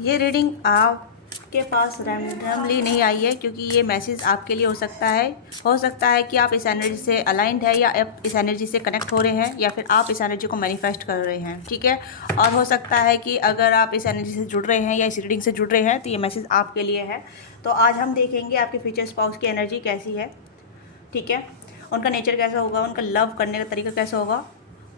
ये रीडिंग आपके पास रैंडमली नहीं आई है, क्योंकि ये मैसेज आपके लिए हो सकता है कि आप इस एनर्जी से अलाइंड है, या आप इस एनर्जी से कनेक्ट हो रहे हैं, या फिर आप इस एनर्जी को मैनिफेस्ट कर रहे हैं। ठीक है। और हो सकता है कि अगर आप इस एनर्जी से जुड़ रहे हैं या इस रीडिंग से जुड़ रहे हैं तो ये मैसेज आपके लिए है। तो आज हम देखेंगे आपके फ्यूचर स्पाउस की एनर्जी कैसी है। ठीक है। उनका नेचर कैसा होगा, उनका लव करने का तरीका कैसा होगा,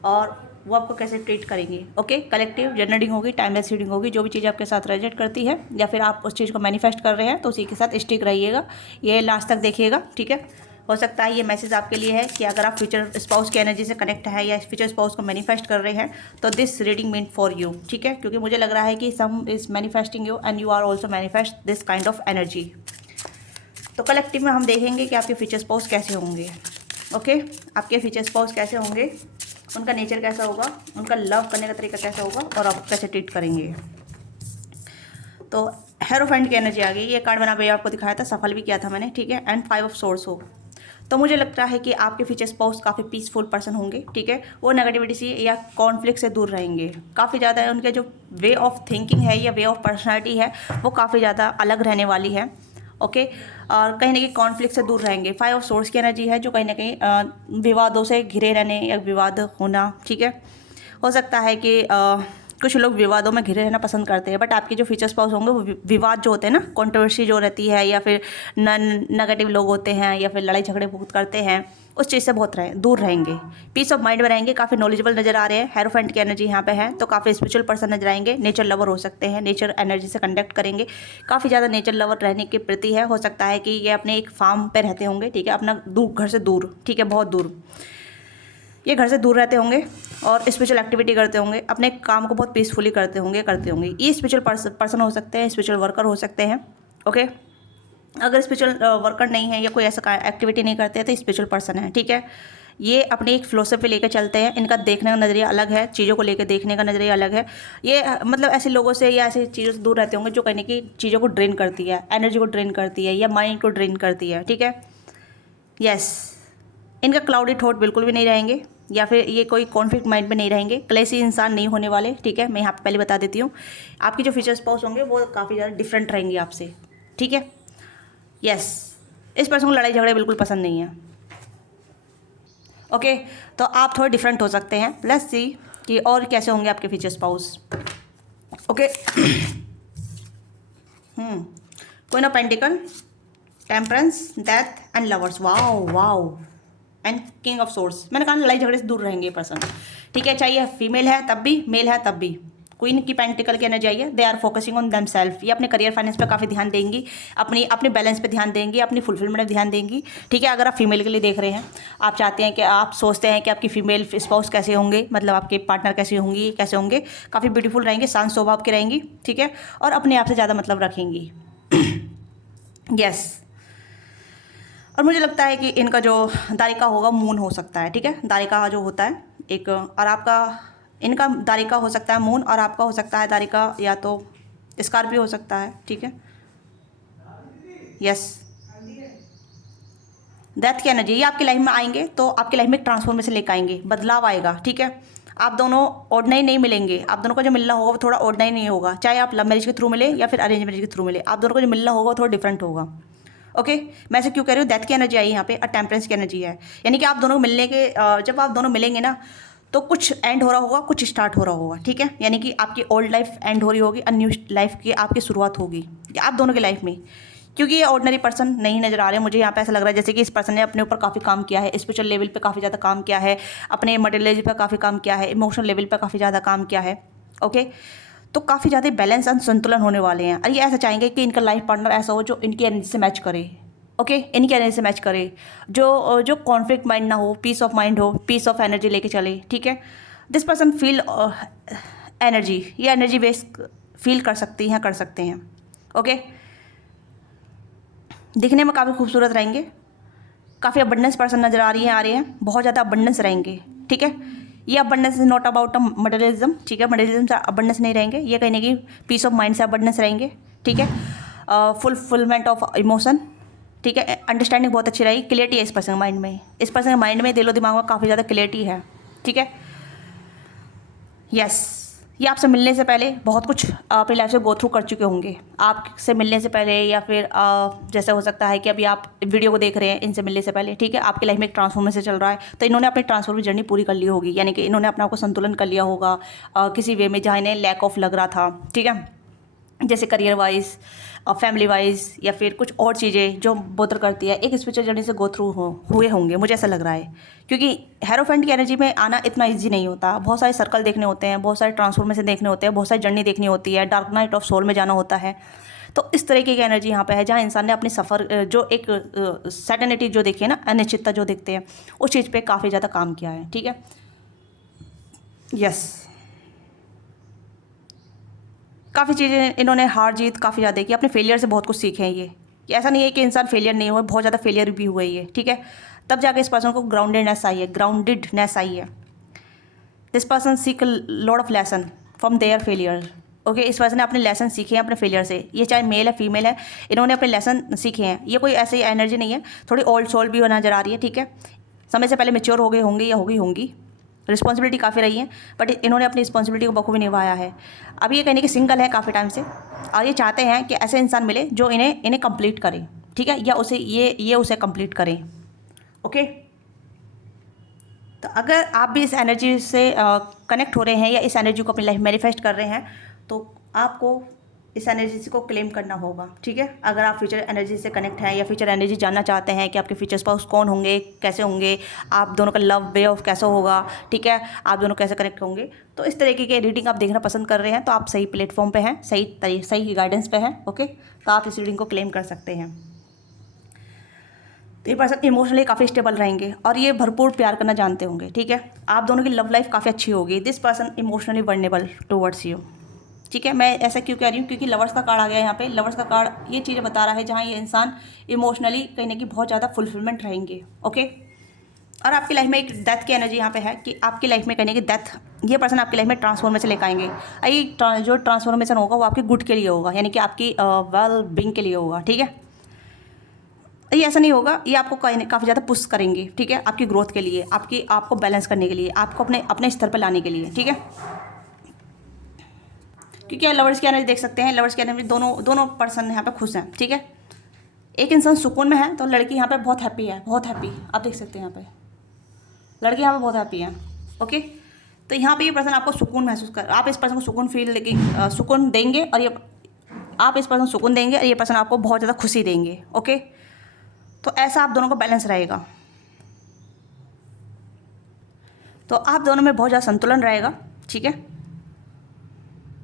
और वो आपको कैसे ट्रीट करेंगे। ओके। कलेक्टिव जनरलिंग होगी, टाइमलेस रीडिंग होगी। जो भी चीज़ आपके साथ रिलेट करती है या फिर आप उस चीज़ को मैनिफेस्ट कर रहे हैं तो उसी के साथ स्टिक रहिएगा, ये लास्ट तक देखिएगा। ठीक है। हो सकता है ये मैसेज आपके लिए है कि अगर आप फ्यूचर स्पाउस की एनर्जी से कनेक्ट है या फ्यूचर स्पाउस को मैनिफेस्ट कर रहे हैं तो this reading mean for you. ठीक है। क्योंकि मुझे लग रहा है कि some is manifesting you and you are also manifest this kind of energy. तो कलेक्टिव में हम देखेंगे कि आपके फ्यूचर स्पाउस कैसे होंगे। ओके। आपके फ्यूचर स्पाउस कैसे होंगे, उनका नेचर कैसा होगा, उनका लव करने का तरीका कैसा होगा, और आप कैसे ट्रीट करेंगे। तो हेरोफेंट की एनर्जी आ गई। ये कार्ड मैंने अभी आपको दिखाया था, सफल भी किया था मैंने। ठीक है। एंड 5 ऑफ सोर्स हो तो मुझे लगता है कि आपके फ्यूचर स्पाउस काफ़ी पीसफुल पर्सन होंगे। ठीक है। वो नेगेटिविटी से या कॉन्फ्लिक्ट से दूर रहेंगे। काफ़ी ज़्यादा उनके जो वे ऑफ थिंकिंग है या वे ऑफ पर्सनैलिटी है वो काफ़ी ज़्यादा अलग रहने वाली है। ओके। और कहीं ना कहीं कॉन्फ्लिक्ट से दूर रहेंगे। 5 ऑफ सोर्स की एनर्जी है जो कहीं ना कहीं विवादों से घिरे रहने या विवाद होना। ठीक है। हो सकता है कि कुछ लोग विवादों में घिरे रहना पसंद करते हैं, बट आपके जो फ्यूचर स्पाउस होंगे वो विवाद जो होते हैं ना, कंट्रोवर्सी जो रहती है, या फिर नेगेटिव लोग होते हैं, या फिर लड़ाई झगड़े बहुत करते हैं, उस चीज़ से बहुत दूर रहेंगे। पीस ऑफ माइंड में रहेंगे। काफ़ी नॉलेजेबल नजर आ रहे हैं। हेरोफेंट की एनर्जी यहाँ पे है तो काफ़ी स्पिरिचुअल पर्सन नजर आएंगे। नेचर लवर हो सकते हैं, नेचर एनर्जी से कंडक्ट करेंगे। काफ़ी ज़्यादा नेचर लवर रहने के प्रति है। हो सकता है कि ये अपने एक फार्म पे रहते होंगे। ठीक है। अपना दूर, घर से दूर। ठीक है। बहुत दूर ये घर से दूर रहते होंगे और स्पिरिचुअल एक्टिविटी करते होंगे। अपने काम को बहुत पीसफुली करते होंगे। ये स्पिरिचुअल पर्सन हो सकते हैं, स्पिरिचुअल वर्कर हो सकते हैं। ओके। अगर स्पिरिचुअल वर्कर नहीं है या कोई ऐसा एक्टिविटी नहीं करते हैं तो स्पिरिचुअल पर्सन है। ठीक है। ये अपनी एक फिलोसफी लेकर चलते हैं। इनका देखने का नज़रिया अलग है, चीज़ों को लेकर देखने का नज़रिया अलग है। ये मतलब ऐसे लोगों से या ऐसी चीज़ों से दूर रहते होंगे जो कहने की चीज़ों को ड्रेन करती है, एनर्जी को ड्रेन करती है या माइंड को ड्रेन करती है। ठीक है। यस। इनका क्लाउडी थॉट बिल्कुल भी नहीं रहेंगे, या फिर ये कोई कॉन्फ्लिक्ट माइंड में नहीं रहेंगे। क्लेशी इंसान नहीं होने वाले। ठीक है। मैं यहाँ पे पहले बता देती हूँ, आपकी जो फ्यूचर स्पाउस होंगे वो काफ़ी ज़्यादा डिफरेंट रहेंगे आपसे। ठीक है। यस। इस पर्सन को लड़ाई झगड़े बिल्कुल पसंद नहीं है। ओके। तो आप थोड़े डिफरेंट हो सकते हैं। लेट्स सी कि और कैसे होंगे आपके future spouse. Okay. Queen of pentacle, temperance, death and lovers. Wow wow. And king of source. मैंने कहा लड़ाई झगड़े से दूर रहेंगे ये पर्सन। ठीक है। चाहिए फीमेल है तब भी, मेल है तब भी। क्वीन की पेंटिकल की एनर्जी आई है। They are focusing on them self. ये अपने करियर फाइनेंस पे काफ़ी ध्यान देंगी, अपने बैलेंस पे ध्यान देंगी, अपनी फुलफिलमेंट पे ध्यान देंगी। ठीक है। अगर आप फीमेल के लिए देख रहे हैं, आप चाहते हैं कि आप सोचते हैं कि आपकी फीमेल स्पाउस कैसे होंगे, मतलब आपके पार्टनर कैसे होंगी, कैसे होंगे, काफ़ी ब्यूटीफुल रहेंगे, शांत स्वभाव के रहेंगी। ठीक है। और अपने आप से ज़्यादा मतलब रखेंगी। यस। और मुझे लगता है कि इनका जो दारिका होगा मून हो सकता है। ठीक है। दारिका जो होता है एक, और आपका इनका दारिका हो सकता है मून, और आपका हो सकता है दारिका या तो स्कॉर्पियो हो सकता है। ठीक है। यस। डेथ की एनर्जी, ये आपकी लाइफ में आएंगे तो आपकी लाइफ में एक ट्रांसफॉर्मेशन लेकर आएंगे, बदलाव आएगा। ठीक है। आप दोनों ऑर्डिनरी नहीं मिलेंगे। आप दोनों को जो मिलना होगा वो थोड़ा ऑर्डिनरी नहीं होगा, चाहे आप लव मैरिज के थ्रू मिले या फिर अरेंज मैरिज के थ्रू मिले। आप दोनों को जो मिलना होगा वो थोड़ा डिफरेंट होगा। ओके। मैं ऐसे क्यों कह रही हूँ, डेथ की एनर्जी आई यहाँ पे और टेम्परेंस की एनर्जी है। यानी कि आप दोनों मिलने के जब आप दोनों मिलेंगे ना तो कुछ एंड हो रहा होगा, कुछ स्टार्ट हो रहा होगा। ठीक है। यानी कि आपकी ओल्ड लाइफ एंड हो रही होगी और न्यू लाइफ की आपकी शुरुआत होगी आप दोनों की लाइफ में। क्योंकि ये ऑर्डिनरी पर्सन नहीं नजर आ रहे। मुझे यहाँ पे ऐसा लग रहा है जैसे कि इस पर्सन ने अपने ऊपर काफ़ी काम किया है, स्पिरिचुअल लेवल पे काफ़ी ज़्यादा काम किया है, अपने मटेरियल पर काफ़ी काम किया है, इमोशनल लेवल पर काफ़ी ज़्यादा काम किया है। ओके। तो काफ़ी ज़्यादा बैलेंस एंड संतुलन होने वाले हैं, और ये ऐसा चाहेंगे कि इनका लाइफ पार्टनर ऐसा हो जो इनकी एनर्जी से मैच करे। ओके। इनकी एनर्जी से मैच करे, जो जो कॉन्फ्लिक्ट माइंड ना हो, पीस ऑफ माइंड हो, पीस ऑफ एनर्जी लेके चले। ठीक है। दिस पर्सन फील एनर्जी, ये एनर्जी बेस फील कर सकती हैं, कर सकते हैं। ओके। दिखने में काफ़ी खूबसूरत रहेंगे, काफ़ी अबंडेंस पर्सन नजर आ रहे हैं, बहुत ज़्यादा अबंडेंस रहेंगे। ठीक है। ये abundance is not about a materialism. ठीक है। मटेरियलिज्म से अबंडेंस नहीं रहेंगे, ये कहने की पीस ऑफ माइंड से अबंडेंस रहेंगे। ठीक है। Fulfilment of emotion. ठीक है। अंडरस्टैंडिंग बहुत अच्छी रहेगी। क्लियरिटी है इस पर्सन माइंड में, इस पर्सन के माइंड में, दिलो दिमाग में काफ़ी ज़्यादा क्लियरिटी है। ठीक है। यस। ये आपसे मिलने से पहले बहुत कुछ अपनी लाइफ से गो थ्रू कर चुके होंगे। आपसे मिलने से पहले या फिर जैसे हो सकता है कि अभी आप वीडियो को देख रहे हैं इनसे मिलने से पहले, ठीक है, आपकी लाइफ में एक ट्रांसफॉर्मेशन चल रहा है, तो इन्होंने अपनी ट्रांसफॉर्मेशन जर्नी पूरी कर ली होगी, यानी कि इन्होंने अपने आप को संतुलन कर लिया होगा किसी वे में जहाँ इन्हें लैक ऑफ लग रहा था, ठीक है, जैसे करियर वाइज, फैमिली वाइज, या फिर कुछ और चीज़ें जो बोतर करती है, एक स्पिरिचुअल जर्नी से गो थ्रू हुए होंगे, मुझे ऐसा लग रहा है। क्योंकि हेरोफेंट की एनर्जी में आना इतना इजी नहीं होता, बहुत सारे सर्कल देखने होते हैं, बहुत सारे ट्रांसफॉर्मेशन देखने होते हैं, बहुत सारी जर्नी देखनी होती है, डार्क नाइट ऑफ सोल में जाना होता है। तो इस तरीके की एनर्जी यहाँ पे है जहाँ इंसान ने अपनी सफ़र जो एक सर्टेनिटी जो देखी है ना, अनिश्चितता जो देखते हैं, उस चीज़ पे काफ़ी ज़्यादा काम किया है, ठीक है। यस, काफ़ी चीज़ें इन्होंने हार जीत काफ़ी ज़्यादा देखी, अपने फेलियर से बहुत कुछ सीखे हैं ये। ऐसा नहीं है कि इंसान फेलियर नहीं हुआ, बहुत ज़्यादा फेलियर भी हुए ये, ठीक है। तब जाके इस पर्सन को ग्राउंडेडनेस आई है, ग्राउंडेडनेस आई है। This person seek lot of lesson from their failure. Okay, इस पर्सन ने अपने लेसन सीखे हैं अपने फेलियर से। ये चाहे मेल है फीमेल है, इन्होंने अपने लेसन सीखे हैं। ये कोई ऐसी एनर्जी नहीं है, थोड़ी ओल्ड सोल भी नज़र आ रही है, ठीक है। समय से पहले मेच्योर हो गए होंगे या होंगी, रिस्पॉन्सिबिलिटी काफ़ी रही है, बट इन्होंने अपनी रिस्पॉन्सिबिलिटी को बखूबी निभाया है। अभी ये कहने कि सिंगल है काफ़ी टाइम से, और ये चाहते हैं कि ऐसे इंसान मिले जो इन्हें कंप्लीट करें, ठीक है, या उसे ये उसे कंप्लीट करें। ओके, तो अगर आप भी इस एनर्जी से कनेक्ट हो रहे हैं या इस एनर्जी को अपनी लाइफ मैनिफेस्ट कर रहे हैं, तो आपको इस एनर्जी को क्लेम करना होगा, ठीक है। अगर आप फ्यूचर एनर्जी से कनेक्ट हैं या फ्यूचर एनर्जी जानना चाहते हैं कि आपके फ्यूचर स्पाउस कौन होंगे, कैसे होंगे, आप दोनों का लव वे ऑफ कैसा होगा, ठीक है, आप दोनों कैसे कनेक्ट होंगे, तो इस तरीके के रीडिंग आप देखना पसंद कर रहे हैं, तो आप सही प्लेटफॉर्म पे हैं, सही गाइडेंस पे हैं। ओके, तो आप इस रीडिंग को क्लेम कर सकते हैं। तो ये पर्सन इमोशनली काफ़ी स्टेबल रहेंगे और ये भरपूर प्यार करना जानते होंगे, ठीक है। आप दोनों की लव लाइफ काफ़ी अच्छी होगी। This person emotionally vulnerable towards you, ठीक है। मैं ऐसा क्यों कह रही हूँ, क्योंकि लवर्स का कार्ड आ गया यहाँ पे। लवर्स का कार्ड ये चीज़ें बता रहा है जहाँ ये इंसान इमोशनली कहीं ना कहीं बहुत ज़्यादा फुलफिलमेंट रहेंगे। ओके, और आपकी लाइफ में एक डेथ की एनर्जी यहाँ पे है कि आपकी लाइफ में कहने की डेथ, ये पर्सन आपकी लाइफ में ट्रांसफॉर्मेशन लेकर आएंगे। ये जो ट्रांसफॉर्मेशन होगा वो आपके गुड के लिए होगा, यानी कि आपकी वेल बीइंग के लिए होगा, ठीक है। ये ऐसा नहीं होगा, ये आपको काफ़ी ज़्यादा पुश करेंगे, ठीक है, आपकी ग्रोथ के लिए, आपको बैलेंस करने के लिए, आपको अपने स्तर पर लाने के लिए, ठीक है। क्योंकि लवर्स की एनर्जी देख सकते हैं, लवर्स की एनर्जी दोनों पर्सन यहाँ पे खुश हैं, ठीक है। एक इंसान सुकून में है तो लड़की यहाँ पे बहुत हैप्पी है, बहुत हैप्पी, आप देख सकते हैं यहाँ पे लड़की यहाँ पे बहुत हैप्पी है। ओके, तो यहाँ पे ये पर्सन आपको सुकून महसूस कर, आप इस पर्सन को सुकून देंगे और ये आप इस पर्सन को सुकून देंगे और ये पर्सन आपको बहुत ज़्यादा खुशी देंगे। ओके, तो ऐसा आप दोनों का बैलेंस रहेगा, तो आप दोनों में बहुत ज़्यादा संतुलन रहेगा, ठीक है।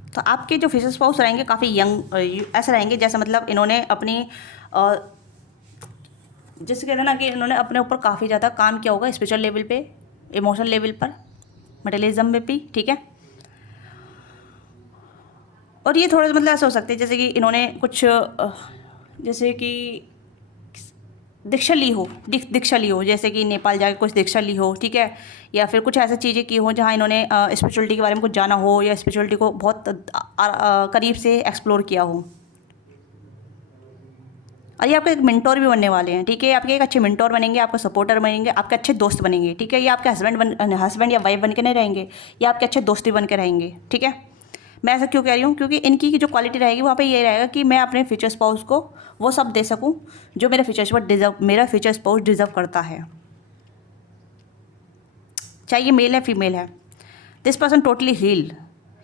तो आपके जो फ्यूचर स्पाउस रहेंगे काफ़ी यंग ऐसे रहेंगे, जैसे मतलब इन्होंने अपनी जैसे कहते हैं ना कि इन्होंने अपने ऊपर काफ़ी ज़्यादा काम किया होगा, स्पिरिचुअल लेवल पे, इमोशनल लेवल पर, मेटेरियलिज्म में भी, ठीक है। और ये थोड़ा मतलब ऐसा हो सकता है जैसे कि इन्होंने कुछ जैसे कि दीक्षा ली हो, जैसे कि नेपाल जाके कुछ दीक्षा ली हो, ठीक है, या फिर कुछ ऐसी चीज़ें की हो जहाँ इन्होंने स्पिरिचुअलिटी के बारे में कुछ जाना हो या स्पिरिचुअलिटी को बहुत करीब से एक्सप्लोर किया हो। और ये आपके एक मेंटोर भी बनने वाले हैं, ठीक है। आपके एक अच्छे मेंटोर बनेंगे, आपके सपोर्टर बनेंगे, आपके अच्छे दोस्त बनेंगे, ठीक है। ये आपके हस्बैंड या वाइफ बन के नहीं रहेंगे, ये आपके अच्छे दोस्त भी बन के रहेंगे, ठीक है। मैं ऐसा क्यों कह रही हूँ, क्योंकि इनकी जो क्वालिटी रहेगी वहाँ पे ये रहेगा कि मैं अपने फ्यूचर स्पाउस को वो सब दे सकूँ जो मेरा फ्यूचर स्पाउस डिज़र्व करता है, चाहे ये मेल है फीमेल है। दिस पर्सन टोटली हील्ड,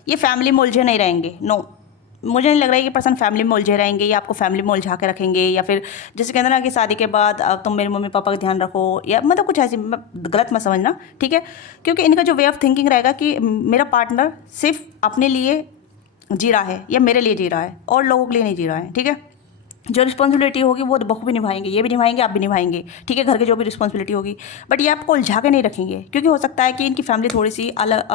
ये फैमिली में उलझे नहीं रहेंगे, नो, मुझे नहीं लग रहा है कि पर्सन फैमिली में उलझे रहेंगे या आपको फैमिली में उलझा के रखेंगे, या फिर जैसे कहते हैं ना कि शादी के बाद तुम मेरे मम्मी पापा का ध्यान रखो, या मतलब कुछ ऐसी गलत मत समझना, ठीक है। क्योंकि इनका जो वे ऑफ थिंकिंग रहेगा कि मेरा पार्टनर सिर्फ अपने लिए जी रहा है या मेरे लिए जी रहा है और लोगों के लिए नहीं जी रहा है, ठीक है। जो रिस्पॉन्सिबिलिटी होगी वो बखूबी निभाएंगे, ये भी निभाएंगे, आप भी निभाएंगे, ठीक है, घर की जो भी रिस्पॉन्सिबिलिटी होगी, बट ये आपको उलझा के नहीं रखेंगे। क्योंकि हो सकता है कि इनकी फैमिली थोड़ी सी अलग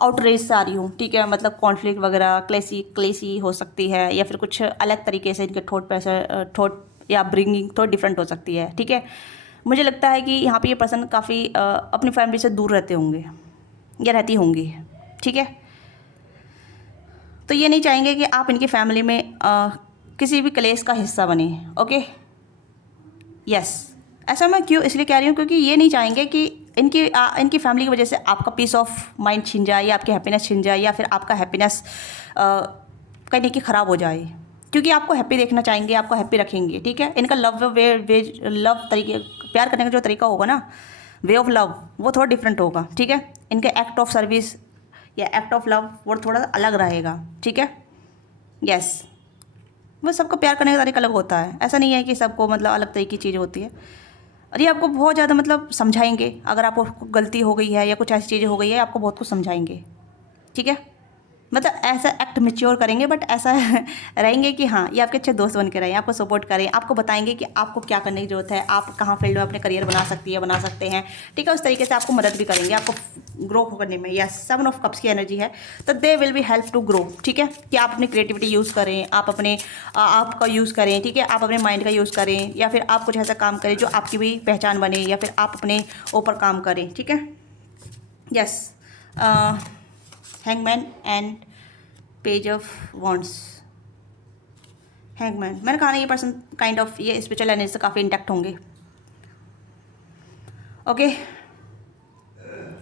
आउटरेज से आ रही हो, ठीक है, मतलब कॉन्फ्लिक्ट वगैरह क्लेसी हो सकती है, या फिर कुछ अलग तरीके से इनके थॉट या ब्रिंगिंग थोड़ी डिफरेंट हो सकती है, ठीक है। मुझे लगता है कि यहाँ पे ये पर्सन काफ़ी अपनी फैमिली से दूर रहते होंगे या रहती होंगी, ठीक है। तो ये नहीं चाहेंगे कि आप इनकी फैमिली में किसी भी क्लेश का हिस्सा बने। ओके, यस, ऐसा मैं क्यों इसलिए कह रही हूँ क्योंकि ये नहीं चाहेंगे कि इनकी फैमिली की वजह से आपका पीस ऑफ माइंड छिन जाए, या आपकी हैप्पीनेस छिन जाए, या फिर आपका हैप्पीनेस कहीं ना कहीं ख़राब हो जाए, क्योंकि आपको हैप्पी देखना चाहेंगे, आपको हैप्पी रखेंगे, ठीक है। इनका लव तरीके, प्यार करने का जो तरीका होगा ना, वे ऑफ लव, वो थोड़ा डिफरेंट होगा, ठीक है। इनका एक्ट ऑफ सर्विस या एक्ट ऑफ लव वो थोड़ा अलग रहेगा, ठीक है। यस, वो सबको प्यार करने का तरीका अलग होता है, ऐसा नहीं है कि सबको मतलब अलग तरीके की चीज़ होती है। और ये आपको बहुत ज़्यादा मतलब समझाएंगे, अगर आपको गलती हो गई है या कुछ ऐसी चीज़ें हो गई है, आपको बहुत कुछ समझाएंगे, ठीक है। मतलब ऐसा एक्ट मैच्योर करेंगे, बट ऐसा रहेंगे कि हाँ ये आपके अच्छे दोस्त बन के रहें, आपको सपोर्ट करें, आपको बताएंगे कि आपको क्या करने की जरूरत है, आप कहाँ फील्ड में अपने करियर बना सकते हैं, ठीक है। उस तरीके से आपको मदद भी करेंगे आपको ग्रो करने में। यस, 7 ऑफ कप्स की एनर्जी है, तो they will be help to grow, ठीक है। कि आप अपनी क्रिएटिविटी यूज़ करें, आप अपने आपका यूज़ करें, ठीक है। आप अपने माइंड का यूज़ करें, या फिर आप कुछ ऐसा काम करें जो आपकी भी पहचान बने, या फिर आप अपने ऊपर काम करें, ठीक है। Yes, hangman and page of wands. Hangman, मैंने कहा ना ये पर्सन काइंड ऑफ ये स्पिरिचुअल एनर्जी से काफ़ी इंटैक्ट होंगे, okay.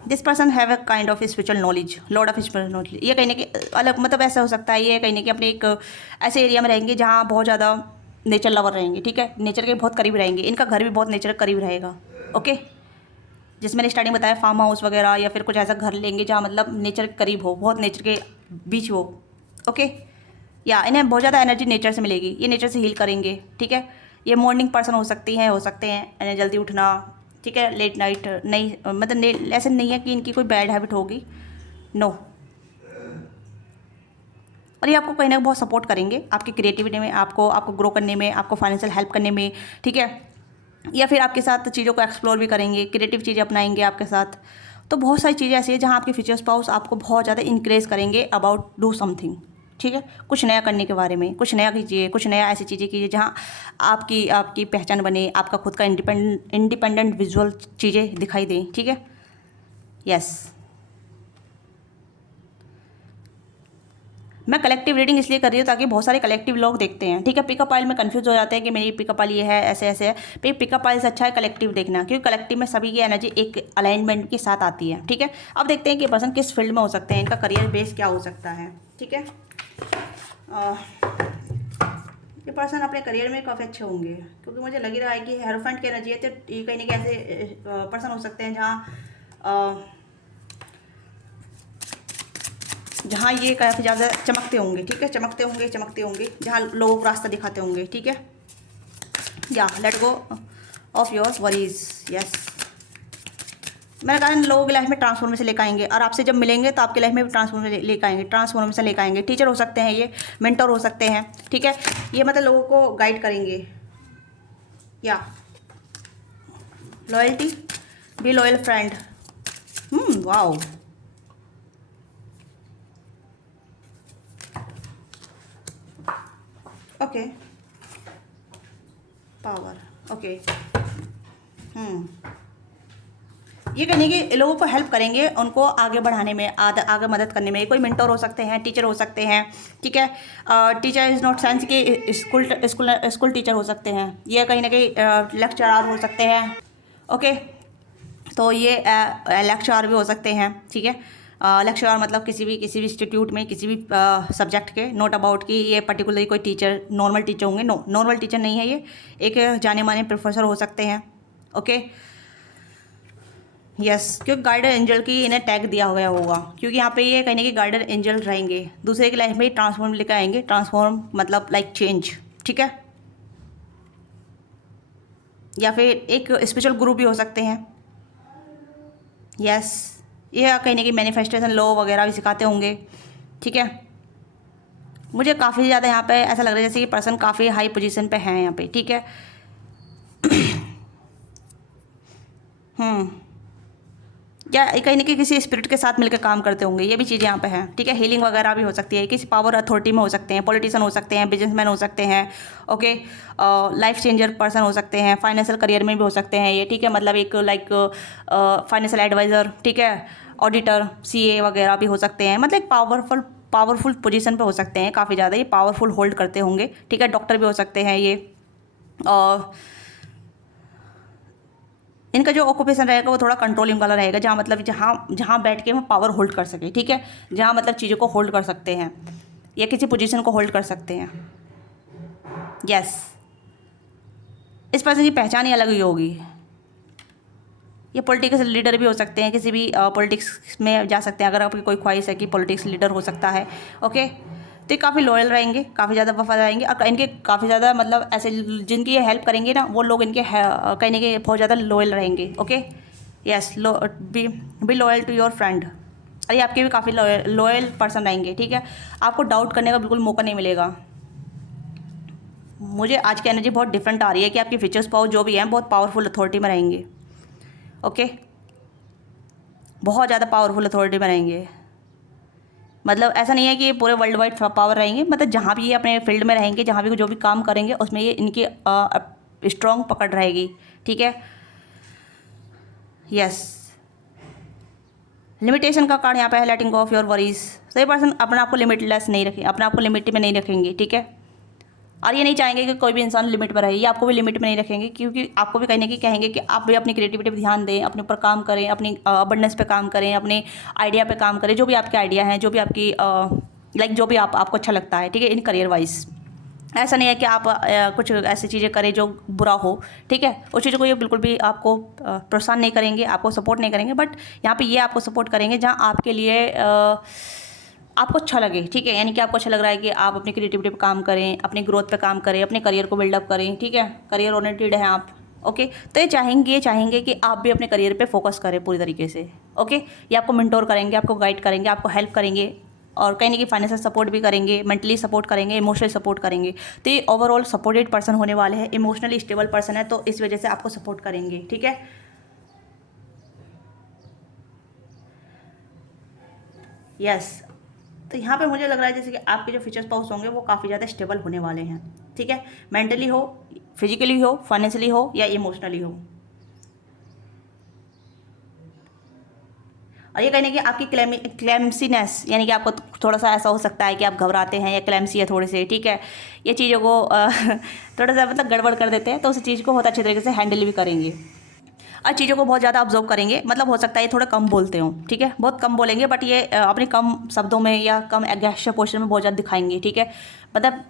This person have a kind of spiritual knowledge, Lord of spiritual knowledge. ये कहीं ना कहीं अलग मतलब ऐसा हो सकता है, ये कहीं ना कहीं अपने एक ऐसे एरिया में रहेंगे जहाँ बहुत ज़्यादा नेचर लवर रहेंगे, ठीक है। नेचर के बहुत करीब रहेंगे, इनका घर भी बहुत नेचर के करीब रहेगा, ओके। जिसमें मैंने स्टार्टिंग बताया फार्म हाउस वगैरह, या फिर कुछ ऐसा घर लेंगे जहाँ मतलब नेचर के करीब हो, बहुत नेचर के बीच हो, ओके। या इन्हें बहुत ज़्यादा एनर्जी नेचर से मिलेगी, ये नेचर से हील करेंगे, ठीक है। ये मॉर्निंग पर्सन हो सकती हैं, हो सकते हैं इन्हें जल्दी उठना, ठीक है। लेट नाइट नहीं, मतलब ऐसे नहीं है कि इनकी कोई बैड हैबिट होगी, नो। और ये आपको कहीं ना कहीं बहुत सपोर्ट करेंगे आपकी क्रिएटिविटी में, आपको ग्रो करने में, आपको फाइनेंशियल हेल्प करने में, ठीक है। या फिर आपके साथ चीज़ों को एक्सप्लोर भी करेंगे, क्रिएटिव चीज़ें अपनाएंगे आपके साथ। तो बहुत सारी चीज़ें ऐसी हैं जहाँ आपके फ्यूचर स्पाउस आपको बहुत ज़्यादा इंकरेज करेंगे अबाउट डू समथिंग, ठीक है। कुछ नया करने के बारे में, कुछ नया कीजिए, कुछ नया ऐसी चीज़ें कीजिए जहाँ आपकी पहचान बने, आपका खुद का इंडिपेंडेंट विजुअल चीज़ें दिखाई दें, ठीक है। यस, मैं कलेक्टिव रीडिंग इसलिए कर रही हूँ ताकि बहुत सारे कलेक्टिव लोग देखते हैं, ठीक है। पिकअप आइल में कंफ्यूज हो जाते हैं कि मेरी पिकअप आइल ये है, ऐसे ऐसे है। फिर पिकअप आइल से अच्छा है कलेक्टिव देखना, क्योंकि कलेक्टिव में सभी की एनर्जी एक अलाइनमेंट के साथ आती है, ठीक है। अब देखते हैं कि पर्सन किस फील्ड में हो सकते हैं, इनका करियर बेस क्या हो सकता है, ठीक है। ये पर्सन अपने करियर में काफ़ी अच्छे होंगे, क्योंकि मुझे लग ही रहा है कि हेरोफेंट की एनर्जी है, तो ये कहीं ना कहीं ऐसे पर्सन हो सकते हैं जहाँ ये काफ़ी ज़्यादा चमकते होंगे, ठीक है। चमकते होंगे जहाँ लोगों को रास्ता दिखाते होंगे, ठीक है। या let go of your worries. Yes, मैंने कहा लोगों की लाइफ में ट्रांसफॉर्मेशन लेकर आएंगे, और आपसे जब मिलेंगे तो आपकी लाइफ में भी ट्रांसफॉर्मेशन लेकर आएंगे। टीचर हो सकते हैं, ये मेंटर हो सकते हैं, ठीक है। ये मतलब लोगों को गाइड करेंगे। या loyalty, be loyal friend. Wow, okay, power, okay. ये कहने कि लोगों को हेल्प करेंगे, उनको आगे बढ़ाने में, आगे मदद करने में। कोई मेंटर हो सकते हैं, टीचर हो सकते हैं, ठीक है। टीचर इज़ नॉट साइंस के स्कूल टीचर हो सकते हैं, ये कहीं ना कहीं लेक्चरर हो सकते हैं, ओके। तो ये लेक्चरर भी हो सकते हैं, ठीक है। लेक्चरर मतलब किसी भी इंस्टीट्यूट में किसी भी सब्जेक्ट के, नोट अबाउट कि ये पर्टिकुलरली कोई टीचर नॉर्मल टीचर होंगे, नो, नॉर्मल टीचर नहीं है ये, एक जाने माने प्रोफेसर हो सकते हैं, ओके। यस, क्योंकि गाइडर एंजल की इन्हें टैग दिया गया होगा, क्योंकि यहाँ पे ये कहने की गाइडर एंजल रहेंगे, दूसरे की लाइफ में ट्रांसफॉर्म लेकर आएंगे। ट्रांसफॉर्म मतलब लाइक चेंज, ठीक है। या फिर एक स्पिरिचुअल गुरु भी हो सकते हैं। यस, ये कहने की मैनिफेस्टेशन लॉ वगैरह भी सिखाते होंगे, ठीक है। मुझे काफ़ी ज़्यादा यहाँ पे ऐसा लग रहा है जैसे कि पर्सन काफ़ी हाई पोजीशन पे हैं यहाँ पे, ठीक है। या कहीं ना कहीं किसी स्पिरिट के साथ मिलकर काम करते होंगे, ये भी चीज़ें यहाँ पे हैं, ठीक है। हीलिंग वगैरह भी हो सकती है, किसी पावर अथॉरिटी में हो सकते हैं, पॉलिटिशियन हो सकते हैं, बिजनेसमैन हो सकते हैं, ओके। लाइफ चेंजर पर्सन हो सकते हैं, फाइनेंशियल करियर में भी हो सकते हैं ये, ठीक है। मतलब एक लाइक फाइनेंशियल एडवाइज़र, ठीक है, ऑडिटर, सीए वगैरह भी हो सकते हैं। मतलब एक पावरफुल पोजीशन पे हो सकते हैं, काफ़ी ज़्यादा ये पावरफुल होल्ड करते होंगे, ठीक है। डॉक्टर भी हो सकते हैं ये। इनका जो ऑक्यूपेशन रहेगा वो थोड़ा कंट्रोलिंग वाला रहेगा, जहाँ मतलब जहाँ जहाँ बैठ के वो पावर होल्ड कर सके, ठीक है, जहाँ मतलब चीज़ों को होल्ड कर सकते हैं या किसी पोजीशन को होल्ड कर सकते हैं। यस, इस पर्सन की पहचान ही अलग ही होगी। ये पॉलिटिक्स लीडर भी हो सकते हैं, किसी भी पॉलिटिक्स में जा सकते हैं अगर आपकी कोई ख्वाहिश है कि पॉलिटिक्स लीडर हो सकता है। ओके, तो ये काफ़ी लॉयल रहेंगे, काफ़ी ज़्यादा वफादार रहेंगे और इनके काफ़ी ज़्यादा मतलब ऐसे जिनकी ये हेल्प करेंगे ना वो लोग इनके कहीं ना कहीं बहुत ज़्यादा लॉयल रहेंगे। Okay, yes, be loyal to your friend. और ये आपके भी काफ़ी लॉयल पर्सन रहेंगे, ठीक है। आपको डाउट करने का बिल्कुल मौका नहीं मिलेगा। मुझे आज की एनर्जी बहुत डिफरेंट आ रही है कि आपके फीचर्स पावर जो भी हैं बहुत पावरफुल अथॉरिटी में रहेंगे। ओके, बहुत ज़्यादा पावरफुल अथॉरिटी में रहेंगे। मतलब ऐसा नहीं है कि ये पूरे वर्ल्ड वाइड पावर रहेंगे, मतलब जहाँ भी ये अपने फील्ड में रहेंगे, जहाँ भी जो भी काम करेंगे उसमें ये इनकी स्ट्रॉन्ग पकड़ रहेगी, ठीक है। यस, लिमिटेशन का कार्ड यहाँ पे है, लेटिंग गो ऑफ योर वरीज। सही पर्सन अपने आप को लिमिटलेस नहीं रखें, अपने आप को लिमिट में नहीं रखेंगे, ठीक है। और ये नहीं चाहेंगे कि कोई भी इंसान लिमिट में रहे, ये आपको भी लिमिट में नहीं रखेंगे, क्योंकि आपको भी कहीं ना कहीं कहेंगे कि आप भी अपनी क्रिएटिविटी पे ध्यान दें, अपने ऊपर काम करें, अपनी अबंडेंस पे काम करें, अपने आइडिया पे काम करें, जो भी आपके आइडिया हैं, जो भी आपकी लाइक जो भी आपको अच्छा लगता है, ठीक है, इन करियर वाइज। ऐसा नहीं है कि आप कुछ ऐसी चीज़ें करें जो बुरा हो, ठीक है, उस चीज़ों को ये बिल्कुल भी आपको प्रोत्साहन नहीं करेंगे, आपको सपोर्ट नहीं करेंगे, बट यहाँ पे ये आपको सपोर्ट करेंगे जहाँ आपके लिए आपको अच्छा लगे, ठीक है। यानी कि आपको अच्छा लग रहा है कि आप अपनी क्रिएटिविटी पे काम करें, अपनी ग्रोथ पे काम करें, अपने करियर को बिल्डअप करें, ठीक है, करियर ओरिएंटेड हैं आप। ओके, तो ये चाहेंगे कि आप भी अपने करियर पे फोकस करें पूरी तरीके से। ओके, ये आपको मेंटोर करेंगे, आपको गाइड करेंगे, आपको हेल्प करेंगे और कहीं ना कहीं फाइनेंशियल सपोर्ट भी करेंगे, मेंटली सपोर्ट करेंगे, इमोशनली सपोर्ट करेंगे। तो ये ओवरऑल सपोर्टेड पर्सन होने वाले हैं, इमोशनली स्टेबल पर्सन है, तो इस वजह से आपको सपोर्ट करेंगे, ठीक है। यस, तो यहाँ पे मुझे लग रहा है जैसे कि आपके जो फ्यूचर स्पाउस होंगे वो काफ़ी ज़्यादा स्टेबल होने वाले हैं, ठीक है, मेंटली हो, फिजिकली हो, फाइनेंशियली हो या इमोशनली हो। और ये कहने की आपकी क्लेमसीनेस, यानी कि आपको थोड़ा सा ऐसा हो सकता है कि आप घबराते हैं या क्लेमसी है थोड़े से, ठीक है, ये चीज़ों को थोड़ा सा मतलब गड़बड़ कर देते हैं, तो उस चीज़ को बहुत अच्छे तरीके से हैंडल भी करेंगे और चीज़ों को बहुत ज़्यादा ऑब्जर्व करेंगे। मतलब हो सकता है ये थोड़ा कम बोलते हो, ठीक है, बहुत कम बोलेंगे, बट ये अपने कम शब्दों में या कम गेस्चर पोस्चर में बहुत ज़्यादा दिखाएंगे, ठीक है। मतलब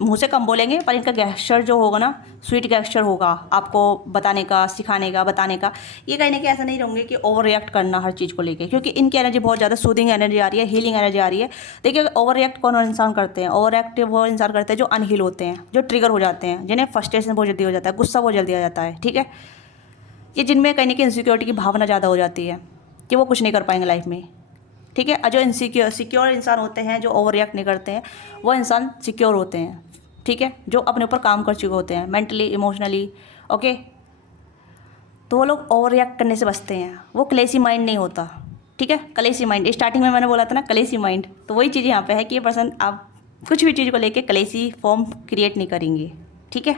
मुँह से कम बोलेंगे पर इनका गेस्चर जो होगा ना, स्वीट गेस्चर होगा आपको बताने का, सिखाने का, बताने का। ये कहीं ना कहीं ऐसा नहीं रहेंगे कि ओवर रिएक्ट करना हर चीज़ को लेके, क्योंकि इनकी एनर्जी बहुत ज़्यादा सूदिंग एनर्जी आ रही है, हीलिंग एनर्जी आ रही है। देखिए, ओवर रिएक्ट कौन इंसान करते हैं? ओवर रिएक्ट वो इंसान करते हैं जो अनहील होते हैं, जो ट्रिगर हो जाते हैं, जिन्हें फ्रस्ट्रेशन बहुत जल्दी हो जाता है, गुस्सा बहुत जल्दी आ जाता है, ठीक है। ये जिनमें कहीं ना कहीं इनसिक्योरिटी की भावना ज़्यादा हो जाती है कि वो कुछ नहीं कर पाएंगे लाइफ में, ठीक है। और जो सिक्योर इंसान होते हैं, जो ओवर रिएक्ट नहीं करते हैं, वो इंसान सिक्योर होते हैं, ठीक है, जो अपने ऊपर काम कर चुके होते हैं मेंटली, इमोशनली। ओके, तो वो लोग ओवर रिएक्ट करने से बचते हैं, वो क्लेसी माइंड नहीं होता, ठीक है। क्लेसी माइंड, स्टार्टिंग में मैंने बोला था ना क्लेसी माइंड, तो वही चीज़ यहाँ पे है कि ये पर्सन आप कुछ भी चीज़ को लेके क्लेसी फॉर्म क्रिएट नहीं करेंगे, ठीक है।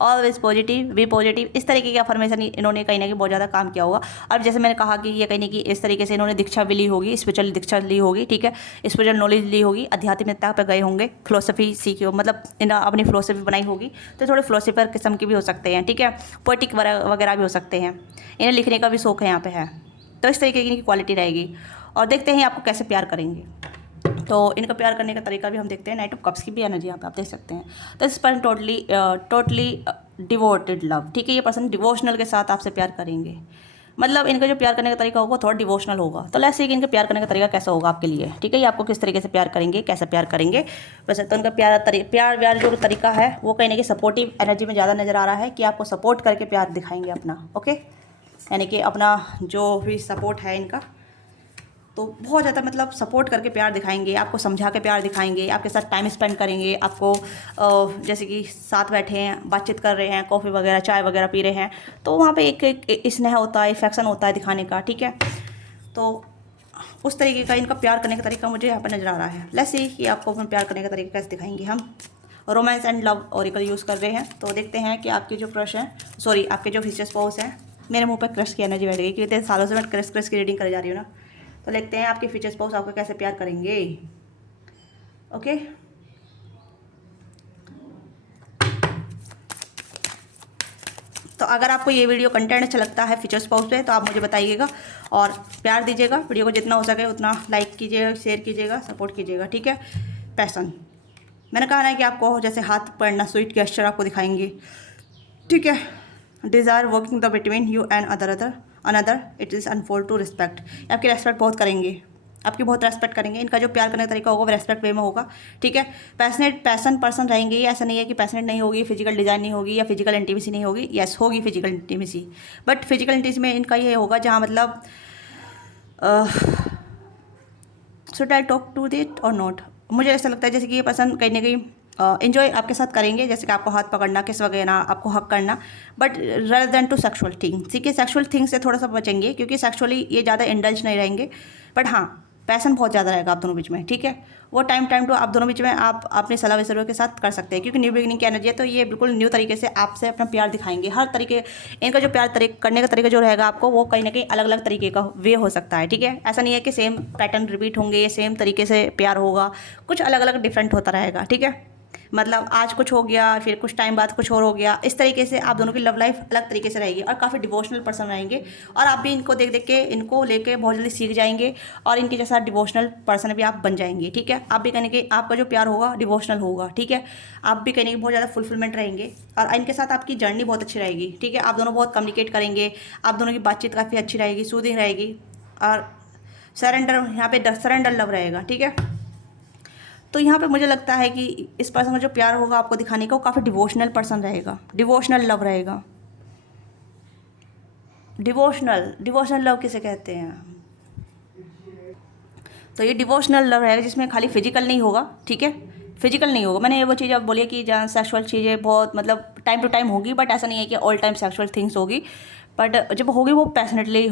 ऑलवेज पॉजिटिव, बी पॉजिटिव, इस तरीके की अफर्मेशन इन्होंने कहीं ना कहीं बहुत ज़्यादा काम किया होगा। और जैसे मैंने कहा कि ये कहीं ना कहीं इस तरीके से इन्होंने दीक्षा भी ली होगी, स्पिरिचुअल दीक्षा ली होगी, ठीक है, स्पिरिचुअल नॉलेज ली होगी, आध्यात्मिकता पे गए होंगे, फिलोसफी सीखी हो, मतलब इन्होंने अपनी फिलोसफी बनाई होगी, तो थोड़े फिलोसफर किस्म के भी हो सकते हैं, ठीक है, पोइटिक वगैरह भी हो सकते हैं, इन्हें लिखने का भी शौक है यहाँ पे है। तो इस तरीके की इनकी क्वालिटी रहेगी। और देखते हैं आपको कैसे प्यार करेंगे। तो इनका प्यार करने का तरीका भी हम देखते हैं। नाइट ऑफ कप्स की भी एनर्जी यहाँ पे आप देख सकते हैं। तो इस पर्सन टोटली डिवोटेड लव, ठीक है, ये पर्सन डिवोशनल के साथ आपसे प्यार करेंगे। मतलब इनका जो प्यार करने का तरीका होगा थोड़ा डिवोशनल होगा। तो लेट्स सी कि इनका प्यार करने का तरीका कैसा होगा आपके लिए, ठीक है, ये आपको किस तरीके से प्यार करेंगे, कैसे प्यार करेंगे। वैसे तो इनका प्यार जो तरीका है वो कहीं ना कहीं सपोर्टिव एनर्जी में ज़्यादा नज़र आ रहा है कि आपको सपोर्ट करके प्यार दिखाएंगे अपना। ओके, यानी कि अपना जो भी सपोर्ट है इनका, तो बहुत ज़्यादा मतलब सपोर्ट करके प्यार दिखाएंगे, आपको समझा के प्यार दिखाएंगे, आपके साथ टाइम स्पेंड करेंगे, आपको जैसे कि साथ बैठे हैं, बातचीत कर रहे हैं, कॉफ़ी वगैरह, चाय वगैरह पी रहे हैं, तो वहाँ पे एक स्नेह होता है, इफेक्शन होता है दिखाने का, ठीक है। तो उस तरीके का इनका प्यार करने का तरीका मुझे यहाँ पर नज़र आ रहा है। लेट्स सी कि आपको अपना प्यार करने का तरीका कैसे दिखाएंगे हम। Romance and love oracle use कर रहे हैं, तो देखते हैं कि आपके जो क्रश हैं, सॉरी आपके जो फ्यूचर स्पाउस हैं, मेरे मुँह पर क्रश की एनर्जी बैठ गई क्योंकि सालों से मैं क्रश की रीडिंग करे जा रही हूँ ना। तो देखते हैं आपके फ्यूचर स्पाउस आपको कैसे प्यार करेंगे। ओके, तो अगर आपको ये वीडियो कंटेंट अच्छा लगता है फ्यूचर स्पाउस पे तो आप मुझे बताइएगा और प्यार दीजिएगा, वीडियो को जितना हो सके उतना लाइक कीजिएगा, शेयर कीजिएगा, सपोर्ट कीजिएगा, ठीक है। पैसन, मैंने कहा ना कि आपको जैसे हाथ पढ़ना स्वीट गेस्चर आपको दिखाएंगे, ठीक है। Desire working the between you and another it is unfold to respect, आपकी रेस्पेक्ट बहुत करेंगे, आपकी बहुत रेस्पेक्ट करेंगे। इनका जो प्यार करने का तरीका होगा वो रेस्पेक्ट वे में होगा, ठीक है। पैसन पर्सन रहेंगे, ये ऐसा नहीं है कि पैशनेट नहीं होगी, फिजिकल डिज़ाइन नहीं होगी या फिजिकल इंटीमेसी नहीं होगी, यस होगी physical intimacy, but physical intimacy में इनका ये होगा जहाँ मतलब should I talk to that और नॉट, मुझे ऐसा लगता है जैसे कि ये पर्सन कहीं ना कहीं इन्जॉय आपके साथ करेंगे, जैसे कि आपको हाथ पकड़ना, किस वगैरह, आपको हक करना, but rather than to sexual thing, ठीक है। सेक्सुअल थिंग से थोड़ा सा बचेंगे क्योंकि सेक्सुअली ये ज़्यादा इंडल्ज नहीं रहेंगे, बट हाँ पैसन बहुत ज़्यादा रहेगा आप दोनों बीच में, ठीक है। वो टाइम टू आप दोनों बीच में आप अपने सलाह विसरों के साथ कर सकते हैं क्योंकि न्यू बिगिनिंग की एनर्जी है, तो ये बिल्कुल न्यू तरीके से आपसे अपना प्यार दिखाएंगे। हर तरीके इनका जो करने का तरीका जो रहेगा आपको वो कहीं ना कहीं अलग अलग तरीके का वे हो सकता है, ठीक है। ऐसा नहीं है कि सेम पैटर्न रिपीट होंगे, सेम तरीके से प्यार होगा, कुछ अलग अलग डिफरेंट होता रहेगा, ठीक है। मतलब आज कुछ हो गया, फिर कुछ टाइम बाद कुछ और हो गया, इस तरीके से आप दोनों की लव लाइफ अलग तरीके से रहेगी और काफ़ी डिवोशनल पर्सन रहेंगे और आप भी इनको देख देख के इनको लेके बहुत जल्दी सीख जाएंगे और इनके जैसा डिवोशनल पर्सन भी आप बन जाएंगे, ठीक है। आप भी कहने के आपका जो प्यार होगा डिवोशनल होगा, ठीक है। आप भी कहने की बहुत ज़्यादा फुलफिलमेंट रहेंगे और इनके साथ आपकी जर्नी बहुत अच्छी रहेगी, ठीक है। आप दोनों बहुत कम्युनिकेट करेंगे, आप दोनों की बातचीत काफ़ी अच्छी रहेगी, सूदिंग रहेगी और सरेंडर यहाँ पे सरेंडर लव रहेगा, ठीक है। तो यहाँ पे मुझे लगता है कि इस पर्सन का जो प्यार होगा आपको दिखाने का वो काफ़ी डिवोशनल पर्सन रहेगा, डिवोशनल लव रहेगा। डिवोशनल लव किसे कहते हैं? तो ये डिवोशनल लव रहेगा जिसमें खाली फिजिकल नहीं होगा, ठीक है। फिजिकल नहीं होगा, मैंने ये वो चीज़ अब बोली कि जहाँ सेक्सुअल चीज़ें बहुत मतलब टाइम टू टाइम होगी, बट ऐसा नहीं है कि ऑल टाइम सेक्सुअल थिंग्स होगी, बट जब होगी वो पैशनेटली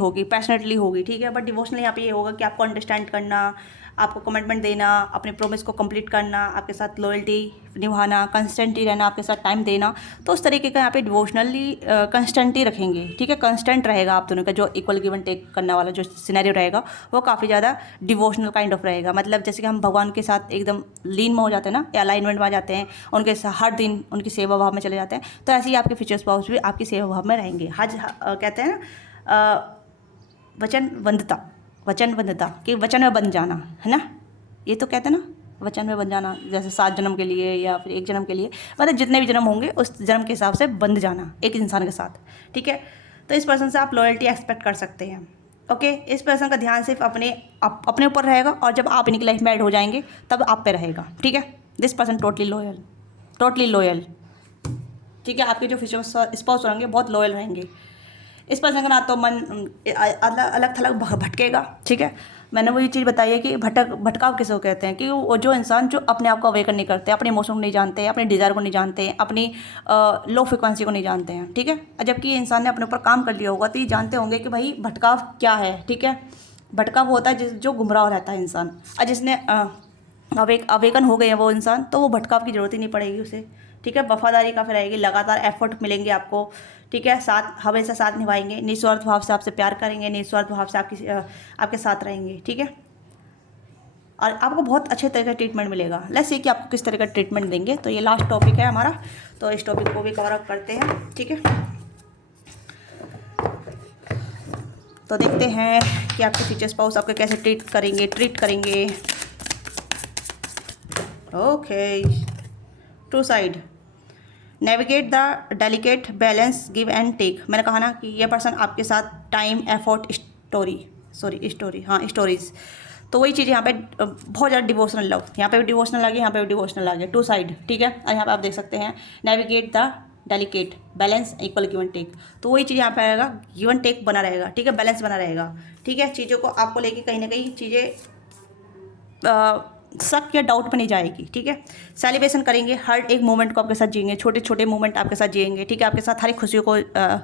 होगी, ठीक है। बट डिवोशनल यहाँ पे ये होगा कि आपको अंडरस्टैंड करना, आपको कमिटमेंट देना, अपने प्रोमिस को कंप्लीट करना, आपके साथ लॉयल्टी निभाना, कंस्टेंटली रहना, आपके साथ टाइम देना, तो उस तरीके का यहाँ पे डिवोशनली कंस्टेंटली रखेंगे, ठीक है। कंस्टेंट रहेगा आप दोनों का जो इक्वल गिव एंड टेक करने वाला जो सिनेरियो रहेगा वो काफ़ी ज़्यादा डिवोशनल काइंड ऑफ रहेगा। मतलब जैसे कि हम भगवान के साथ एकदम लीन में हो जाते हैं ना, या अलाइनमेंट में आ जाते हैं, उनके हर दिन उनकी सेवा भाव में चले जाते हैं, तो ऐसे ही आपके फ्यूचर स्पाउस भी आपकी सेवा भाव में रहेंगे। कहते हैं ना वचनबद्धता कि वचन में बन जाना, है ना, ये तो कहते हैं ना वचन में बन जाना, जैसे 7 जन्म के लिए या फिर 1 जन्म के लिए, मतलब जितने भी जन्म होंगे उस जन्म के हिसाब से बंध जाना एक इंसान के साथ, ठीक है। तो इस पर्सन से आप लॉयल्टी एक्सपेक्ट कर सकते हैं, ओके। इस पर्सन का ध्यान सिर्फ अपने ऊपर रहेगा और जब आप इनकी लाइफ में ऐड हो जाएंगे तब आप पे रहेगा, ठीक है। दिस पर्सन टोटली लॉयल, ठीक है। आपके जो फ्यूचर स्पाउस होंगे बहुत लॉयल रहेंगे। इस पर्सन का ना तो मन अलग थलग भटकेगा, ठीक है। मैंने वो ये चीज़ बताई है कि भटकाव किसे कहते हैं, कि वो जो इंसान जो अपने आप को अवेकन नहीं करते, अपने इमोशन को नहीं जानते, अपने डिज़ायर को नहीं जानते, अपनी लो फ्रिक्वेंसी को नहीं जानते हैं, ठीक है। जबकि इंसान ने अपने ऊपर काम कर लिया होगा तो ये जानते होंगे कि भाई भटकाव क्या है, ठीक है। भटकाव होता है जो गुमराह रहता है इंसान, और जिसने अवेकन हो गए हैं वो इंसान, तो वो भटकाव की ज़रूरत ही नहीं पड़ेगी उसे, ठीक है। वफादारी काफ़ी रहेगी, लगातार एफर्ट मिलेंगे आपको, ठीक है। साथ हमेशा साथ निभाएंगे, निस्वार्थ भाव से आपसे प्यार करेंगे, निस्वार्थ भाव से आपके साथ रहेंगे, ठीक है। और आपको बहुत अच्छे तरह का ट्रीटमेंट मिलेगा। लेट्स सी कि आपको किस तरह का ट्रीटमेंट देंगे। तो ये लास्ट टॉपिक है हमारा, तो इस टॉपिक को भी कवर अप करते हैं, ठीक है। तो देखते हैं कि आपके फ्यूचर स्पाउस आपको कैसे ट्रीट करेंगे। Okay, to side navigate the delicate balance give and take. मैंने कहा ना कि ये पर्सन आपके साथ टाइम एफर्ट स्टोरीज, तो वही चीज़ यहाँ पे बहुत ज़्यादा डिवोशनल लव, यहाँ पे भी डिवोशनल आ गया, यहाँ पे भी डिवोशनल आ गया, टू साइड, ठीक है। और यहाँ पे आप देख सकते हैं navigate the delicate balance equal give and take, तो वही चीज़ यहाँ पे आएगा, गिव एंड टेक बना रहेगा, ठीक है, बैलेंस बना रहेगा, ठीक है। चीज़ों को आपको लेके कहीं ना कहीं चीज़ें शक या डाउट में नहीं जाएगी, ठीक है। सेलिब्रेशन करेंगे, हर एक मोमेंट को आपके साथ जिएंगे, छोटे छोटे मोमेंट आपके साथ जिएंगे, ठीक है। आपके साथ हर एक खुशियों को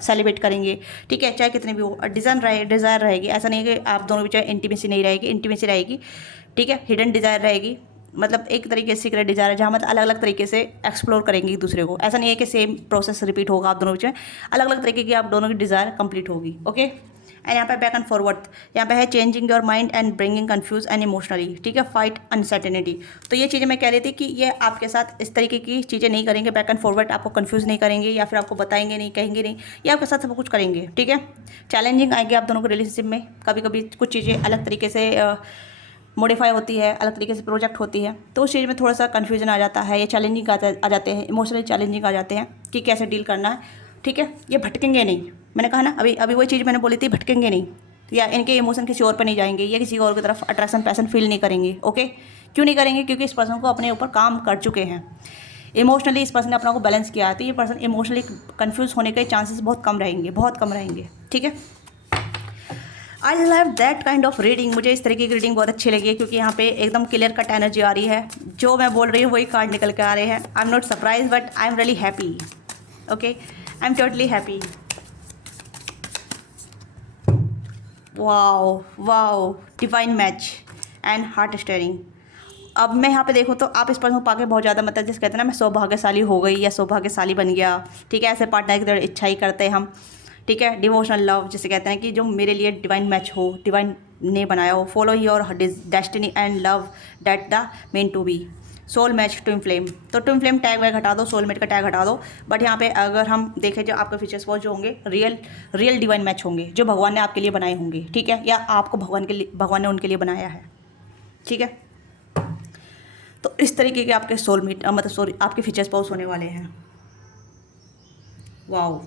सेलिब्रेट करेंगे, ठीक है, चाहे कितने भी हो। डिज़ायर रहेगी, ऐसा नहीं है कि आप दोनों बीच इंटीमेसी नहीं रहेगी, इंटीमेसी रहेगी, ठीक है। हिडन डिज़ायर रहेगी, मतलब एक तरीके से सीक्रेट डिज़ायर है जहाँ मतलब अलग अलग तरीके से एक्सप्लोर करेंगे एक दूसरे को। ऐसा नहीं है कि सेम प्रोसेस रिपीट होगा आप दोनों बीच में, अलग अलग तरीके की आप दोनों की डिज़ायर कंप्लीट होगी, ओके। एंड यहाँ पे बैक एंड फॉरवर्ड, यहाँ पे है changing your mind and bringing confuse and emotionally, ठीक है, फाइट अनसर्टेनिटी। तो ये चीज़ें मैं कह रही थी कि ये आपके साथ इस तरीके की चीज़ें नहीं करेंगे, बैक एंड फॉरवर्ड आपको कंफ्यूज नहीं करेंगे या फिर आपको बताएंगे नहीं, कहेंगे नहीं, ये आपके साथ सब कुछ करेंगे, ठीक है। चैलेंजिंग आएगी आप दोनों को रिलेशनशिप में, कभी कभी कुछ चीज़ें अलग तरीके से मॉडिफाई होती है, अलग तरीके से प्रोजेक्ट होती है, तो उस चीज़ में थोड़ा सा कन्फ्यूजन आ जाता है, ये चैलेंजिंग आ जाते हैं, इमोशनली चैलेंजिंग आ जाते हैं कि कैसे डील करना है, ठीक है। ये भटकेंगे नहीं, मैंने कहा ना अभी अभी वही चीज़ मैंने बोली थी, भटकेंगे नहीं, या इनके इमोशन किसी और पर नहीं जाएंगे, या किसी और की तरफ अट्रैक्शन पैसन फील नहीं करेंगे, ओके। क्यों नहीं करेंगे? क्योंकि इस पर्सन को अपने ऊपर काम कर चुके हैं, इमोशनली इस पर्सन ने अपना को बैलेंस किया है, तो ये पर्सन इमोशनली कन्फ्यूज़ होने के चांसेस बहुत कम रहेंगे, बहुत कम रहेंगे, ठीक है। I love that kind of reading, मुझे इस तरीके की रीडिंग बहुत अच्छी लगी है, क्योंकि यहाँ पे एकदम क्लियर कट एनर्जी आ रही है, जो मैं बोल रही हूँ वही कार्ड निकल के आ रहे हैं। I am not surprise but I am really happy, okay, I am totally happy. Wow wow, divine match and heart steering. अब मैं यहाँ पे देखूँ तो आप इस पर्सन को पाके बहुत ज़्यादा, मतलब जिस कहते हैं ना, मैं सौभाग्यशाली हो गई या सौभाग्यशाली बन गया, ठीक है, ऐसे पार्टनर की तरह इच्छा ही करते हैं हम, ठीक है। डिवोशनल लव जिसे कहते हैं कि जो मेरे लिए डिवाइन मैच हो, डिवाइन ने बनाया हो, follow your destiny and love that the men to be, soul match, twin flame. तो ट्विन फ्लेम टैग वैग हटा दो, सोलमेट का टैग हटा दो, बट यहाँ पे अगर हम देखें जो आपके फीचर्स वो जो होंगे रियल डिवाइन मैच होंगे, जो भगवान ने आपके लिए बनाए होंगे, ठीक है, या आपको भगवान ने उनके लिए बनाया है, ठीक है। तो इस तरीके के आपके सोलमेट मतलब सॉरी आपके फीचर्स पाउस होने वाले हैं। वाओ,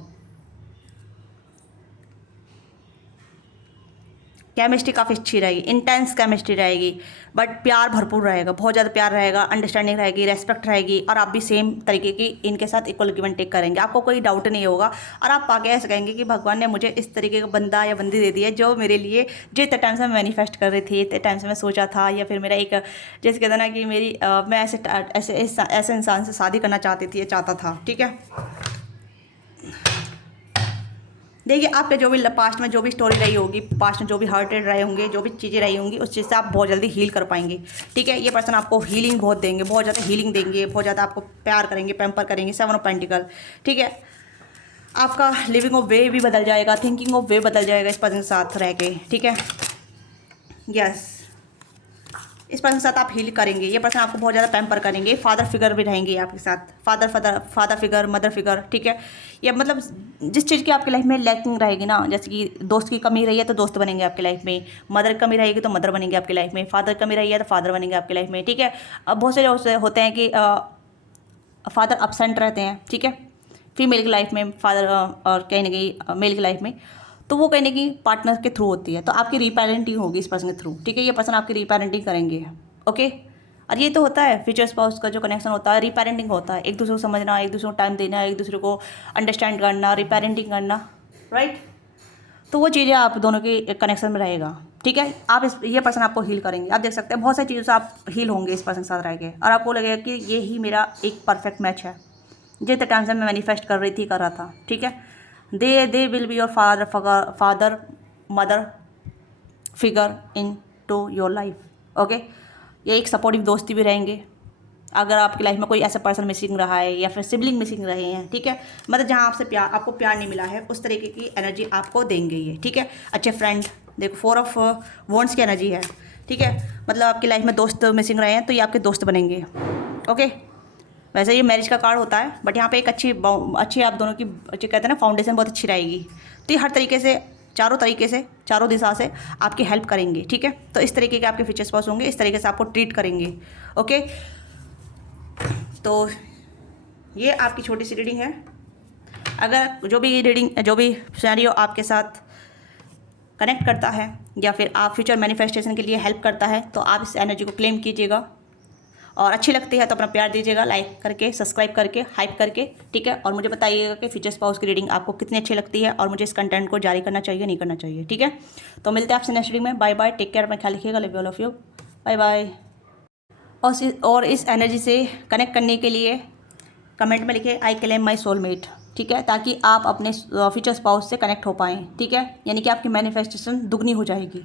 केमिस्ट्री काफ़ी अच्छी रहेगी, इंटेंस केमिस्ट्री रहेगी, बट प्यार भरपूर रहेगा, बहुत ज़्यादा प्यार रहेगा, अंडरस्टैंडिंग रहेगी, रेस्पेक्ट रहेगी, और आप भी सेम तरीके की इनके साथ इक्वल गिव एंड टेक करेंगे, आपको कोई डाउट नहीं होगा, और आप पाके ऐसे कहेंगे कि भगवान ने मुझे इस तरीके का बंदा या बंदी दे दी है, जो मेरे लिए, जो इतने टाइम से मैं मैनिफेस्ट कर रही थी, इतने टाइम से मैं सोचा था, या फिर मेरा एक जैसे कहते हैं ना कि मैं ऐसे इंसान से शादी करना चाहती थी या चाहता था, ठीक है। देखिए आपके जो भी पास्ट में जो भी स्टोरी रही होगी, पास्ट में जो भी हर्टेड रहे होंगे, जो भी चीज़ें रही होंगी, उस चीज़ से आप बहुत जल्दी हील कर पाएंगे, ठीक है। ये पर्सन आपको हीलिंग बहुत देंगे, बहुत ज़्यादा हीलिंग देंगे, बहुत ज़्यादा आपको प्यार करेंगे, पैम्पर करेंगे, 7 ऑफ पेंटिकल, ठीक है। आपका लिविंग ऑफ वे भी बदल जाएगा, थिंकिंग ऑफ वे बदल जाएगा इस पर्सन के साथ रह के, ठीक है। यस, इस पर्सन के साथ आप हील करेंगे, ये पर्सन आपको बहुत ज़्यादा पैम्पर करेंगे, फादर फिगर भी रहेंगे आपके साथ, फादर फिगर, मदर फिगर, ठीक है। ये मतलब जिस चीज़ की आपकी लाइफ में लैकिंग रहेगी ना, जैसे कि दोस्त की कमी रही है तो दोस्त बनेंगे आपकी लाइफ में, मदर की कमी रहेगी तो मदर बनेंगे आपकी लाइफ में, फादर की कमी रही है तो फादर बनेंगे आपकी लाइफ में, ठीक है। अब बहुत से होते हैं कि फादर अपसेंट रहते हैं, ठीक है, फीमेल की लाइफ में फादर, और कहीं ना कहीं मेल की लाइफ में, तो वो कहीं ना कहीं पार्टनर के थ्रू होती है, तो आपकी रीपेरेंटिंग होगी इस पर्सन के थ्रू, ठीक है। ये पर्सन आपकी रीपेरेंटिंग करेंगे, ओके। और ये तो होता है फ्यूचर स्पाउस का जो कनेक्शन होता है, रीपेरेंटिंग होता है, एक दूसरे को समझना, एक दूसरे को टाइम देना, एक दूसरे को अंडरस्टैंड करना, रीपेरेंटिंग करना, राइट। तो वो चीज़ें आप दोनों के कनेक्शन में रहेगा, ठीक है। ये पर्सन आपको हील करेंगे, आप देख सकते हैं बहुत सारी चीज़ों से आप हील होंगे इस पर्सन के साथ रह के, और आपको लगेगा कि ये ही मेरा एक परफेक्ट मैच है, जितने टाइम से मैं मैनिफेस्ट कर रही थी, कर रहा था, ठीक है। They will be your father mother figure into your life, okay. ये एक सपोर्टिव दोस्ती भी रहेंगे, अगर आपकी लाइफ में कोई ऐसा पर्सन मिसिंग रहा है या फिर सिबलिंग मिसिंग रहे हैं, ठीक है, मतलब जहाँ आपको प्यार नहीं मिला है, उस तरीके की एनर्जी आपको देंगे ये, ठीक है। अच्छे फ्रेंड, देखो 4 ऑफ वॉन्ड्स की एनर्जी है, ठीक है, मतलब आपकी लाइफ में दोस्त मिसिंग रहे हैं तो ये आपके दोस्त बनेंगे, ओके। वैसे ये मैरिज का कार्ड होता है, बट यहाँ पे एक अच्छी आप दोनों की जो कहते हैं ना फाउंडेशन बहुत अच्छी रहेगी, तो ये हर तरीके से, चारों दिशा से आपकी हेल्प करेंगे, ठीक है। तो इस तरीके के आपके फीचर्स पास होंगे, इस तरीके से आपको ट्रीट करेंगे, ओके। तो ये आपकी छोटी सी रीडिंग है। अगर जो भी सिनेरियो आपके साथ कनेक्ट करता है या फिर आप फ्यूचर मैनिफेस्टेशन के लिए हेल्प करता है, तो आप इस एनर्जी को क्लेम कीजिएगा, और अच्छी लगती है तो अपना प्यार दीजिएगा, लाइक करके, सब्सक्राइब करके, हाइप करके, ठीक है। और मुझे बताइएगा कि फ्यूचर स्पाउस की रीडिंग आपको कितनी अच्छी लगती है, और मुझे इस कंटेंट को जारी करना चाहिए, नहीं करना चाहिए, ठीक है। तो मिलते हैं आपसे नेक्स्ट रीडिंग में, बाय बाय, टेक केयर, अपना ख्याल रखिएगा, love you all of you, bye bye. और इस एनर्जी से कनेक्ट करने के लिए कमेंट में लिखे आई क्लेम माई सोलमेट, ठीक है, ताकि आप अपने फ्यूचर स्पाउस से कनेक्ट हो पाएँ, ठीक है। यानी कि आपकी मैनिफेस्टेशन दुगनी हो जाएगी,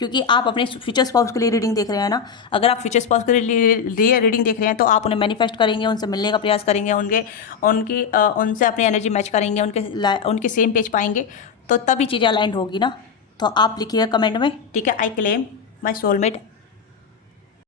क्योंकि आप अपने फ्यूचर स्पाउस के लिए रीडिंग देख रहे हैं ना। अगर आप फ्यूचर स्पाउस के लिए रीडिंग देख रहे हैं तो आप उन्हें मैनिफेस्ट करेंगे, उनसे मिलने का प्रयास करेंगे, उनसे अपनी एनर्जी मैच करेंगे, उनके सेम पेज पाएंगे, तो तभी चीज़ें अलाइंड होगी ना, तो आप लिखिएगा कमेंट में, ठीक है। I claim my soulmate